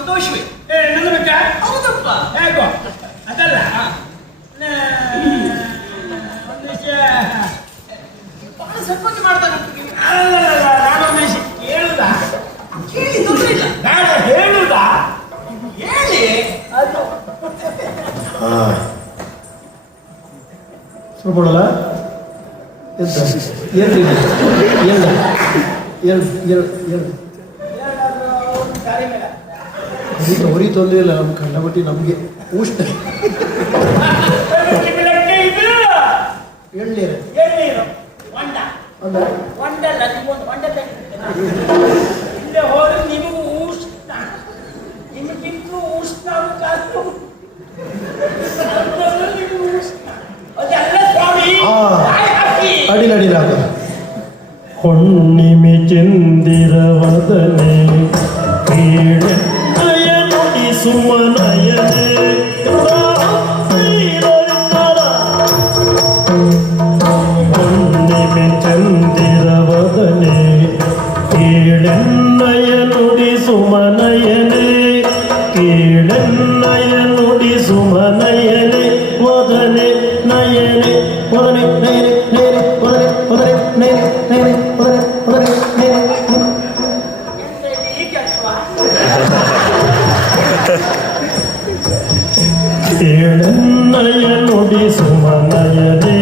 ಸಂತೋಷವೇ. ನನ್ನ ಬೇಕಾ? ಹೌದಪ್ಪ. ಹೇಗೋ ಅದಲ್ಲ ಒಂದು ವಿಷಯ ಬಹಳ ಸಂಕೋಚ ಮಾಡ್ತಾರೆ. ನಾನೊಂದು ವಿಷಯ ಕೇಳುದ ಕೇಳಿ ತೊಂದರೆ ಇಲ್ಲ. ನಾನು ಹೇಳುದ ಹೇಳಿ. ಅದು ಸ್ವಲ್ಪ ಕೊಡಲ್ಲ ಎಂತ ಏನು ಹೊರಿ ತೊಂದರೆ ಇಲ್ಲ. ನಮ್ಮ ಕಂಡಬಟ್ಟಿ ನಮಗೆ ಉಷ್ಣ ಎಳ್ನೀರು ಎಳ್ನೀರು ಹೊಂಡ ಅಂದ್ರೆ ಹೊಂಡಲ್ಲ ನಿಮ್ಮೊಂದು ಹೊಂಡ ಇಲ್ಲೇ ಹೋದ್ರೆ ನಿಮಗೂ ಉಷ್ಣ, ನಿಮಗಿಂತೂ ಉಷ್ಣ ಕಾಸು ನಿಮಗೂ ಉಷ್ಣ. ಅದೆಲ್ಲ ಸ್ವಾಮಿ ಅಡಿಲ ಅಡಿಲ ಹೊಣ್ಣಿಮೆ ಚಂದಿರವದನೆ ನಯನುಡಿ ಸುಮನಯನೆ ಹೊಣ್ಣಿಮೆ ಚಂದಿರವದನೆ ಕೇಳೆನ್ನಯನುಡಿ ಸುಮನಯನೆ ಕೇಳೆನ್ನಯನುಡಿ ಸುಮನಯನೆ ವದನೆ ನಯನೆ ವದನೆ ನಯನೆ ನಯನೆ ವದನೆ ವದನೆ ನಯನೆ ನಯನೆ ವದನೆ ವದನೆ ನಯನೆ ಕೇಳೆನ್ನಯ ನುಡಿ ಸುಮನಯನೆ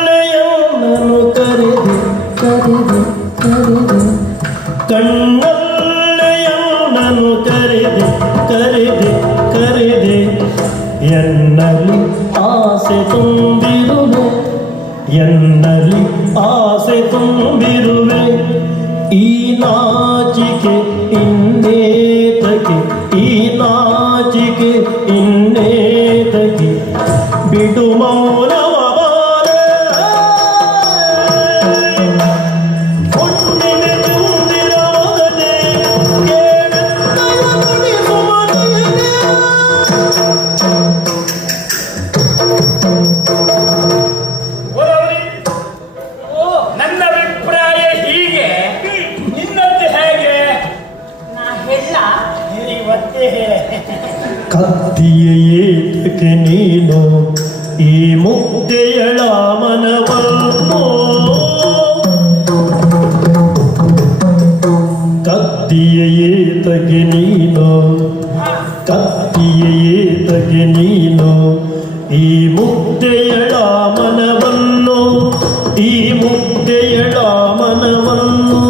ಕಣ್ಣಲ್ಲೆಯನ್ನನು ಕರೆದೆ ಕರೆದೆ ಕರೆದೆ ಕಣ್ಣಲ್ಲೆಯನ್ನನು ಕರೆದೆ ಕರೆದೆ ಕರೆದೆ ಎನ್ನಲಿ ಆಸೆ ತುಂಬಿರುವೆ ಎನ್ನಲಿ ಆಸೆ ತುಂಬಿರುವೆ ಈ ನಾಚಿಕೆ ಇನ್ನೇತಕ್ಕೆ ಈ ನಾಚಿಕೆ ಇನ್ನೇತಕ್ಕೆ ಬಿಡು ಮೌನವ ಬಾರೆ ಹೊಣ್ಣಿಮೆ ಚಂದಿರವದನೆ ಕೇಳೆನ್ನಯ ನುಡಿ ಸುಮನಯನೆ. ನನ್ನ ಅಭಿಪ್ರಾಯ ಹೀಗೆ, ನಿನ್ನದ್ದು ಹೇಗೆ? ನಾ ಹೇಳ ಇವತ್ತೇ ಕತ್ತಿಯ ಏತಕ್ಕೆ ನೀನು ಈ ಮುಗ್ಧೆಯಳ ಮನವನ್ನು ಕತ್ತಿಯ ಏತಕ್ಕೆ ನೀನು ಕತ್ತಿಯ ಏತಕ್ಕೆ ನೀನು ಈ ಮುಗ್ಧೆಯಳ ಮನವನ್ನು ಈ ಮುಗ್ಧೆಯಳ ಮನವನ್ನು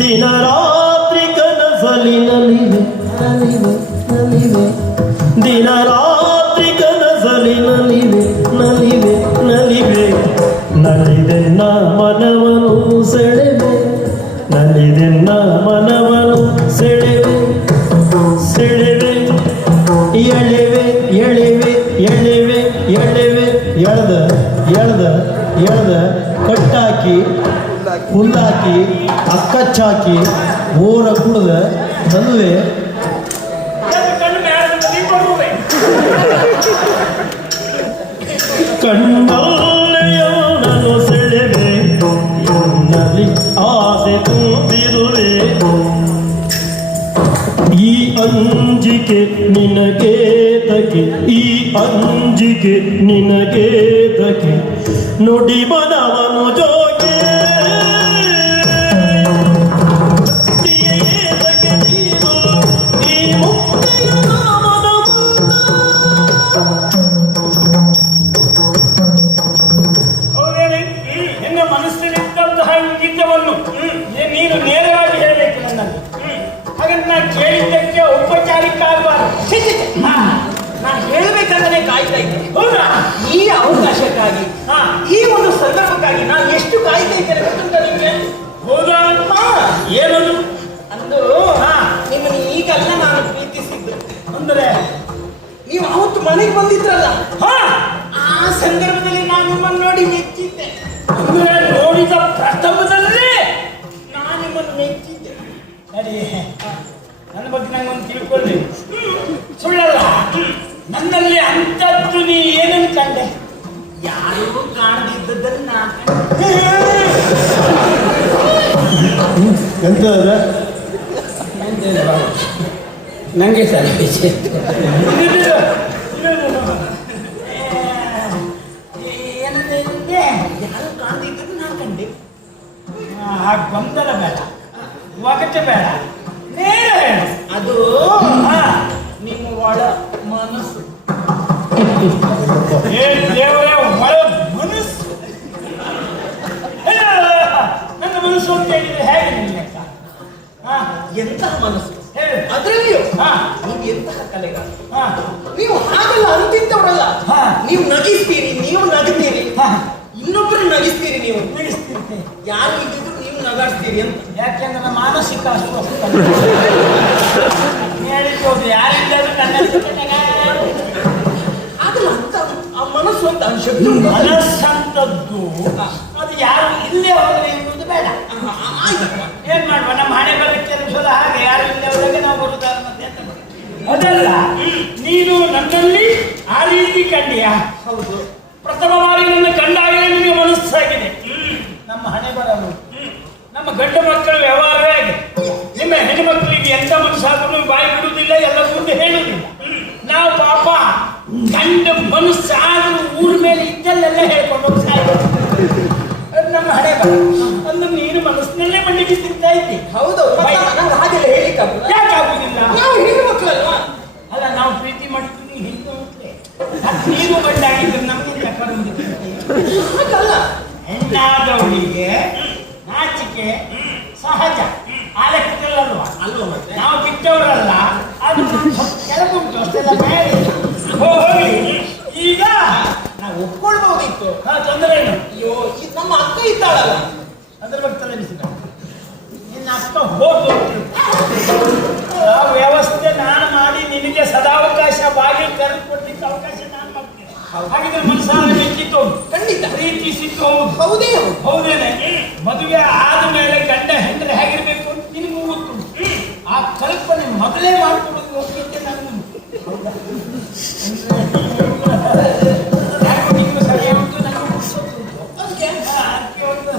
ದಿನ ರಾತ್ರಿ ಕನಸಲಿ ನಲಿವೆ ನಲಿವೆ ನಲಿವೆ ದಿನ ರಾತ್ರಿ ಕನಸಲಿ ನಲಿವೆ ನಲಿವೆ ನಲಿವೆ ನಲಿದೆನ್ನ ಮನವನು ಸೆಳೆವೆ ನಲಿದೆನ್ನ ಮನವನು ಸೆಳೆವೆ ಸೆಳೆವೆ ಎಳೆವೆ ಎಳೆವೆ ಎಳೆವೆ ಎಳೆವೆ ಎಳೆದ ಎಳೆದ ಎಳೆದ ಕಟ್ಟಾಕಿ ಹುಲ್ಲಾಕಿ ಅಕ್ಕಚ್ಚಾಕಿ ಓರ ಕುಡ್ದ ನಲ್ವೆ ಕಣ್ಣಲ್ಲೆಯನ್ನನು ಸೆಳೆವೆ ಎನ್ನಲಿ ಆಸೆ ತುಂಬಿರುವೆ ಈ ಅಂಜಿಕೆ ನಿನಗೇತಕ್ಕೆ ಈ ಅಂಜಿಕೆ ನಿನಗೇತಕ್ಕೆ ನುಡಿ ಮನವನು ಜೋಗೆ ನಿನ್ನ ಮನಸ್ಸಿನಂತಹ ಇಂಗಿತವನ್ನು ನೀನು ನೇರವಾಗಿ ಹೇಳಬೇಕು ನನ್ನಲ್ಲಿ. ಹಾಗಂತ ನಾನು ಕೇಳಿದ್ದಕ್ಕೆ ಔಪಚಾರಿಕ ನಾನು ಹೇಳಬೇಕಂತಾನೆ ಕಾಯ್ತಾ ಇದ್ದೆ. ಹೌದಾ? ಈ ಅವಕಾಶಕ್ಕಾಗಿ ಈ ಒಂದು ಸಂದರ್ಭಕ್ಕಾಗಿ ನಾನು ಎಷ್ಟು ಕಾಯ್ತಾ ಇದ್ದೇನೆ ಗೊತ್ತುಂಟ ನಿಮಗೆ? ಹೌದಾ? ಏನದು? ಅಂದು ನಿಮ್ಮನ್ನು ಈಗಲ್ಲ ನಾನು ಪ್ರೀತಿಸಿದ್ದು. ಅಂದರೆ ನೀವು ಅವತ್ತು ಮನೆಗೆ ಬಂದಿದ್ರಲ್ಲ, ಹಾ, ಆ ಸಂದರ್ಭದಲ್ಲಿ ನಾನು ನಿಮ್ಮನ್ನು ನೋಡಿ ಮೆಚ್ಚಿದ್ದೆ. ಅಂದ್ರೆ ನೋಡಿದ ಪ್ರಥಮದಲ್ಲೇ ನಾನು ನಿಮ್ಮನ್ನು ಮೆಚ್ಚಿದ್ದೆ. ನಡಿ, ನನ್ನ ಬಗ್ಗೆ ನಂಗೊಂದು ತಿಳ್ಕೊಳ್ಳಿ. ಸುಳ್ಳಲ್ಲ, ನನ್ನಲ್ಲಿ ಅಂಥದ್ದು ನೀ ಏನನ್ನು ಕಂಡೆ? ಯಾರು ಕಾಣದಿದ್ದದನ್ನ ಎಂತ ಅದ ನಂಗೆ ಸರಿ ಏನಂದ್ರೆ ಯಾರು ಕಾಣದಿದ್ದದ್ದು ನಾ ಕಂಡೆ. ಆ ಗೊಂದಲ ಬೇಡ, ಒಗಟೆ ಬೇಡ, ನೇರ ಹೇಳು. ಅದು ನಿಮ್ಮ ಒಳ ಮನಸ್ಸು. ಏ ದೇವರೇ, ಒಳ ಮನಸ್ಸು. ನನ್ನ ಮನಸ್ಸು ಅಂತ ಹೇಳಿದ್ರೆ ಹೇಗೆ ನಿನ್ನ ಲೆಕ್ಕ? ಎಂತಹ ಮನಸ್ಸು ಹೇಳು. ಅದರಲ್ಲಿಯೂ ಹಾ. ನೀವು ಎಂತಹ ಕಲೆಗಾರ. ಹಾ. ನೀವು ಹಾಗಲ್ಲ ಅಂತಿದ್ದವರಲ್ಲ. ಹಾ. ನೀವು ನಗಿಸ್ತೀರಿ, ನೀವು ನಗುತ್ತೀರಿ, ಹಾ. ಇನ್ನೊಬ್ಬರು ನಗಿಸ್ತೀರಿ. ನೀವು ತಿಳಿಸ್ತಿರ್ತೀನಿ. ಯಾರು ಇದ್ದಿದ್ರು ನೀವು ನಗಾಡ್ತೀರಿ ಅಂತ. ಯಾಕೆಂದ್ರೆ ನನ್ನ ಮಾನಸಿಕ ಅಸ್ವಸ್ಥ ಹೇಳಿದ್ದು ಯಾರಿದ್ದಾದ್ರೂ ನನ್ನ ಆಗಲ್ಲ ಅಂತ ಆ ಮನಸ್ಸು ಅಂತ ಶಬ್ದ ಮನಸ್ಸಂತದ್ದು ಅದು ಯಾರು ಇಲ್ಲೇ ಹೋದ್ರೆ ಎನ್ನುವುದು ಬೇಡ. ಆಯ್ತಪ್ಪ. ಏನ್ ಮಾಡುವ, ನಮ್ಮ ಹಣೆ ಬರಕ್ಕೆ ಅನಿಸೋದು ಹಾಗೆ, ಯಾರು ಇಲ್ಲೇ ಹೋದಾಗ ನಾವು ಬರುವುದಾರ ಮತ್ತೆ ಅಂತ ಮಾಡಿ. ಅದಲ್ಲ, ನೀನು ನನ್ನಲ್ಲಿ ಆ ರೀತಿ ಕಂಡಿಯಾ? ಹೌದು. ಪ್ರಥಮ ಬಾರಿ ನನ್ನ ಕಂಡಾಗಲೇ ನಿಮಗೆ ಮನಸ್ಸಾಗಿದೆ. ನಮ್ಮ ಹಣೆ ಬರಲು ನಮ್ಮ ಗಂಡು ಮಕ್ಕಳ ವ್ಯವಹಾರವೇ ಆಗಿದೆ. ನಿಮ್ಮ ಹೆಣ್ಣು ಮಕ್ಕಳಿಗೆ ಎಂತ ಮನಸ್ಸಾದ್ರೂ ಬಾಯಿ ಬಿಡುವುದಿಲ್ಲ, ಎಲ್ಲ ಮುಂದೆ ಹೇಳುವುದಿಲ್ಲ. ನಾವು ಪಾಪ ಗಂಡು ಮನಸ್ಸಾದ್ರೂ ಊರ ಮೇಲೆ ಇದ್ದಲ್ಲೆಲ್ಲ ಹೇಳ್ಕೊಂಡು ಹೋಗಿ ಸಾಯ್ತು. ಅದು ನಮ್ಮ ಹಣೆ ಬರ. ಅಂದ್ರೆ ನೀನು ಮನಸ್ಸಿನಲ್ಲೇ ಮಣ್ಣಿಗೆ ತಿಂತಾ ಇದ್ದಿ. ಹೌದು. ನಾವು ಹಾಗೆಲ್ಲ ಹೇಳಿಕ್ಕಾಗಲ್ಲ. ಯಾಕೆ ಆಗುದಿಲ್ಲ? ನಾವು ಹೆಣ್ಣು ಮಕ್ಕಳಲ್ವಾ? ಅಲ್ಲ, ನಾವು ಪ್ರೀತಿ ಮಾಡ್ತೀವಿ ಹಿಂದೆ ಹೋಗ್ತೇ. ನೀರು ಗಂಡಾಗಿದ್ರೆ ನಮಗೆ ತಗೊಂಡಿದ್ದೆ. ಹಾಗಲ್ಲ. ಹೆಣ್ಣಾದವಳಿಗೆ ನಾಚಿಕೆ ಸಹಜ, ಆ ಲೆಕ್ಕದಲ್ಲಲ್ವಾ? ಅಲ್ವಾ ಮತ್ತೆ? ನಾವು ಬಿಟ್ಟವರಲ್ಲ, ಅದು ಕೆಲವುಂಟು ಅಷ್ಟೆಲ್ಲ ಮೇಲೆ ಹೋಗ್ಲಿ. ಈಗ ನಾವು ಒಪ್ಕೊಳ್ಬಹುದಿತ್ತು. ತೊಂದರೆ ಏನು? ಅಯ್ಯೋ, ಇದು ನಮ್ಮ ಅಕ್ಕ ಇದ್ದಾಳಲ್ಲ, ಅದ್ರ ಬಗ್ಗೆ ತಲೆಬಿಸಿದ ನಿನ್ನ ಅಕ್ಕ ಹೋಗು. ಆ ವ್ಯವಸ್ಥೆ ನಾನು ಮಾಡಿ ನಿನಗೆ ಸದಾವಕಾಶ ಬಾಗಿಲು ತೆರೆದು ಕೊಡ್ಲಿಕ್ಕೆ ಅವಕಾಶ ನಾನು ಮಾಡ್ತೇನೆ. ಹಾಗಿದ್ರೆ ಮನಸ್ಸಾದ್ರೆ ಮೆಚ್ಚಿತ್ತು, ಖಂಡಿತ ಪ್ರೀತಿಸಿತ್ತು. ಹೌದು. ಹೌದೇ ಹೌದು. ಹೌದೇನೆ? ಮದುವೆ ಆದ ಮೇಲೆ ಗಂಡ ಹೆಂಡ್ರೆ ಹೇಗಿರ್ಬೇಕು ಅಂತ ನಿನಗೂ ಗೊತ್ತು. ಆ ಕಲ್ಪನೆ ಮೊದಲೇ ಮಾಡ್ಕೊಡೋದು ಹೋಗ್ಲಿಕ್ಕೆ ನಾನು ಯಾಕೋ ನಿಮ್ಗೆ ಸರಿಯಾಗಿ ಉಂಟು, ನನಗೆ ಮುಗಿಸೋದು ಉಂಟು. ಅದಕ್ಕೆ ಅದಕ್ಕೆ ಒಂದು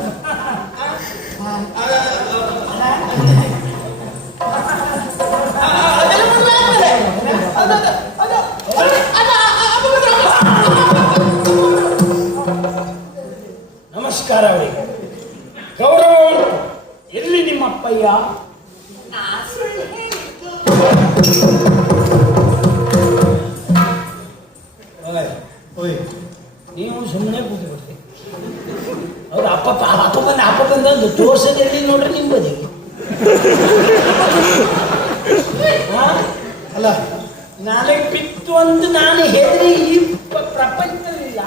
ಅದೆಲ್ಲ ಮದುವೆ ಆದ್ಮೇಲೆ ನಮಸ್ಕಾರ ಅವರಿಗೆ. ಗೌರವ ಉಂಟು. ಎಲ್ಲಿ ನಿಮ್ಮ ಅಪ್ಪಯ್ಯ? ಓಯ್ ನೀವು ಸುಮ್ಮನೆ ಕೂತ್ಬಿಡ್ತೀವಿ. ಅವ್ರು ಅಪ್ಪ ಬಂದು ತೋರ್ಸೋದಲ್ಲಿ ನೋಡ್ರಿ ನಿಮ್ಮ ಬದಿಗೆ. ಅಲ್ಲ, ನಾಳೆ ಬಿತ್ತು ಅಂತ ನಾನು ಹೆದರಿ ಈ ಪ್ರಪಂಚದಲ್ಲಿಲ್ಲ.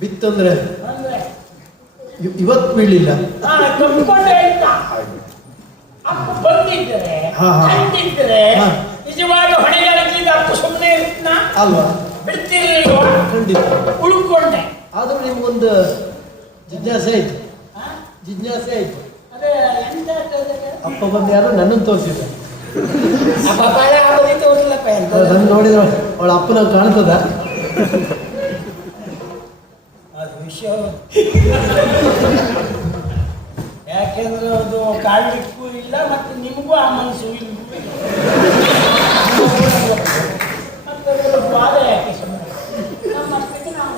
ಬಿತ್ತಂದ್ರೆ ಅಂದ್ರೆ ಇವತ್ತು ಬೀಳಿಲ್ಲ. ಕಮ್ಕೊಂಡೆ ಅಂತ ಅಪ್ಪ ಬಂದಿದ್ದರೆ ಹಾ, ಹಾ. ಕಂಡಿದ್ದರೆ ಹಾ. ನಿಜವಾಗ ಹೊಣೆಗಾರಿಕೆಯಿಂದ ಅಪ್ಪ ಸುಮ್ಮನೆ ಇರ್ತಾನ ಅಲ್ವಾ? ಬಿಡ್ತಿರ್ಲಿಲ್ವಾ? ಖಂಡಿತ. ಉಳ್ಕೊಂಡೆ. ಆದ್ರೂ ನಿಮ್ಗೊಂದು ಜಿಜ್ಞಾಸೆ ಆಯ್ತು. ಹಾ? ಜಿಜ್ಞಾಸೆ ಆಯ್ತು. ಅದೇ ಎಂತ ಆಗ್ತದೆ? ಅಪ್ಪ ಬಂದು ಯಾರು ನನ್ನನ್ನು ತೋರಿಸಿದ. ಅಪ್ಪ ಬಾಳೆ ಆಗೋದೇ ತೋರಿಲ್ಲಪ್ಪ ಎಂತ. ನನ್ನ ನೋಡಿದ್ರೆ ಅವಳ ಅಪ್ಪನ ಕಾಣ್ತದ. ಅದು ವಿಷಯ. ಯಾಕೆಂದ್ರೆ ಅದು ಕಾಡ್ಲಿಕ್ಕೂ ಇಲ್ಲ, ಮತ್ತೆ ನಿಮಗೂ ಆ ಮನಸ್ಸು ಇಲ್ಲ. ಮತ್ತೆ ಅದರ ವಾದ ಯಾಕೆ ಸುಮ್ಮನೆ? ನಮ್ಮ ಅಷ್ಟಕ್ಕೆ ನಾವು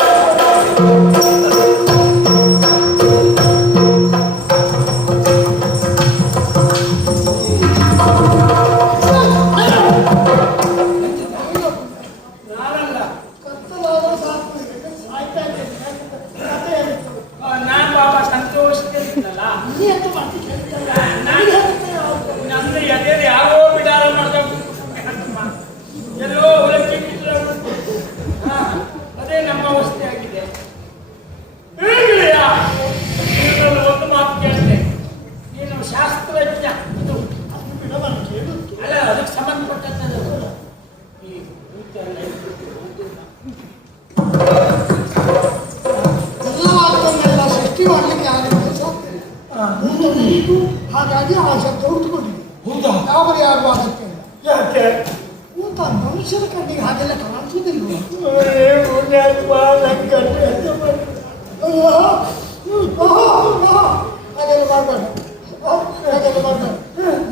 ನಾನಲ್ಲ. ನಾನು ಬಾಬಾ ಸಂತೋಷದಲ್ಲಿದ್ದಲ್ಲ, ನನ್ನ ಎದೆ ಯಾರೋ ಬಿಡಾರ ಮಾಡ್ದ ಎಲ್ಲೋ ಹೊಲಕ್ಕೆ ಬಿದ್ದರೆ ಅದೇ ನಮ್ಮ ಅವಸ್ಥೆ ಆಗಿದೆ. ಒಂದು ಮಾತು ಕೇಳಿದೆ, ನೀನು ಶಾಸ್ತ್ರಜ್ಞ. ಅಲ್ಲ, ಅದಕ್ಕೆ ಸಂಬಂಧಪಟ್ಟದ್ದು ಈ ಎಲ್ಲವಾದನ್ನೆಲ್ಲ ಸೃಷ್ಟಿ ಮಾಡಲಿಕ್ಕೆ ಆಗಿರೋದು ಸಾಧ್ಯ. ಹಾಗಾಗಿ ಆ ಶಬ್ದ ಉಂಟುಕೊಂಡಿದೆ. ಹೌದಾ? ಗಾಬರಿ ಆಗುವ ಅಗತ್ಯ ಇಲ್ಲ. ಯಾಕೆ? ಊಟ ಮನುಷ್ಯರ ಕಣ್ಣಿಗೆ ಹಾಗೆಲ್ಲ ಕಾಣಿಸುವುದಿಲ್ಲ. ಪುಣ್ಯಾತ್ಮ, ನನ್ನ ಹಾಗೆಲ್ಲ ಮಾಡಬೇಡ, ಹಾಗೆಲ್ಲ ಮಾಡಬೇಡ.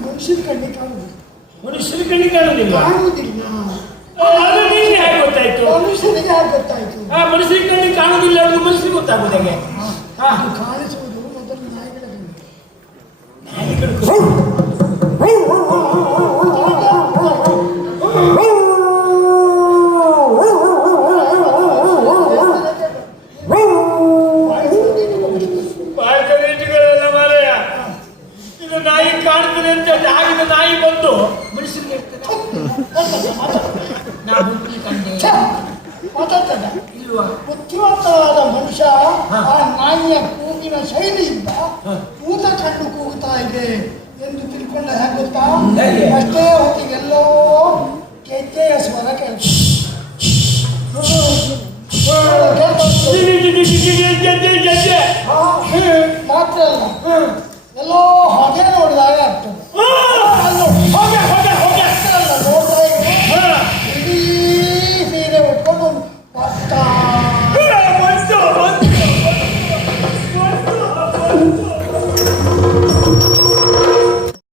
ಮನುಷ್ಯನ ಕಣ್ಣಿಗೆ ಕಾಣುವುದಿಲ್ಲ, ಮನುಷ್ಯನ ಕಣ್ಣಿಗೆ ಕಾಣುವುದಿಲ್ಲ. ಕಾಣುವುದಿಲ್ಲ. ಅದು ನಿಮ್ಗೆ ಹೇಗೆ ಗೊತ್ತಾಯ್ತು? ಮನುಷ್ಯನಿಗೆ ಹೇಗೆ ಗೊತ್ತಾಯ್ತು? ಮನುಷ್ಯನ ಕಣ್ಣಿಗೆ ಕಾಣುವುದಿಲ್ಲ ಅನ್ನೋದು ಮನುಷ್ಯನಿಗೆ ಗೊತ್ತಾಗುದು ಹೇಗೆ? ಅದು ಕಾಣಿಸುವುದು ಮೊದಲು ನಾಯಿಗಳ ಕಣ್ಣಿಗೆ. ಬಾಳ್ಕರೀಟಿಗಳೆಲ್ಲ ಮಾರಾಯ. ಇದು ನಾಯಿ ಕಾಣ್ತದೆ ಅಂತ ಆಗಿದ ನಾಯಿ ಬಂದು ಮನುಷ್ಯನಿಗೆ ನಾನು ಕಂಡೆ ಮಾತಾಡ್ತದ ಇಲ್ವಾ? ಬುದ್ಧಿವಂತವಾದ ಮನುಷ್ಯ ಆ ನಾಯಿಯ ಕೂಗಿನ ಶೈಲಿಯಿಂದ ಊತ ಕಂಡು ಕೂಗುತ್ತಾ ಇದೆ ಎಂದು ತಿಳ್ಕೊಂಡ ಹೇಗೆ ಗೊತ್ತಾ? ಹೇಗೆ? ಅಷ್ಟೇ ಹೊತ್ತಿಗೆಲ್ಲೋ ಕೆಚ್ಚೆಯ ಸ್ವರ ಮಾತ್ರ ಅಲ್ಲ,